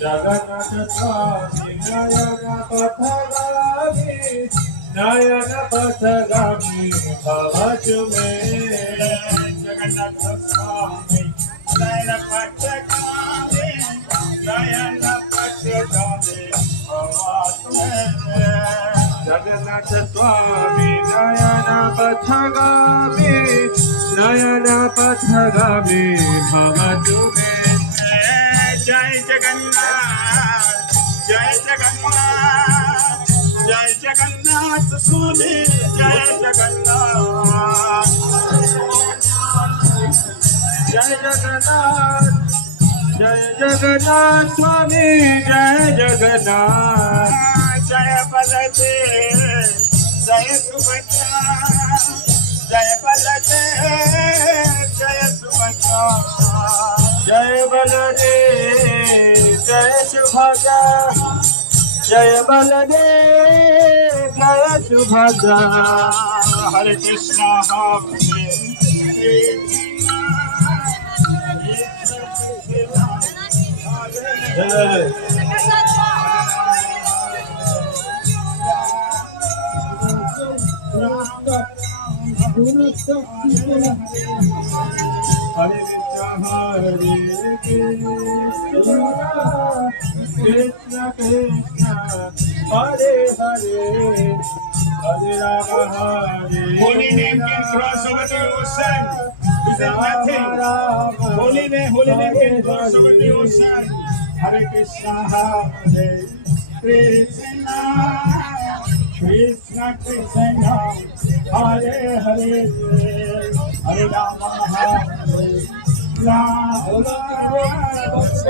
जगन्नाथ स्वामी नयन पथगामी नयन पथगामी भवत में जगन्नाथ स्वामी नयन पथगामी नयन पथगामी भवत में जगन्नाथ स्वामी नयन पथगामी नयन पथगामी भवत में जय जगन्नाथ जय जगन्नाथ जय जगन्नाथ स्वामी जय जगन्नाथ जय जगन्नाथ जय जगन्नाथ स्वामी जय जगन्नाथ जय बलदेव जय सुभद्रा जय बलदेव जय सुभद्रा जय बलदेव जय सुभद्रा जय बलदेव जय सुभद्रा हरे कृष्णा हरे हरे हरे कृष्ण कृष्ण हरे हरे हरे राम हरे Holy name can cross over the ocean. This is nothing. Holy name can cross over the ocean. Hare Krishna, Hare Krishna, Krishna Krishna, Hare Hare, Hare Rama, Hare Rama.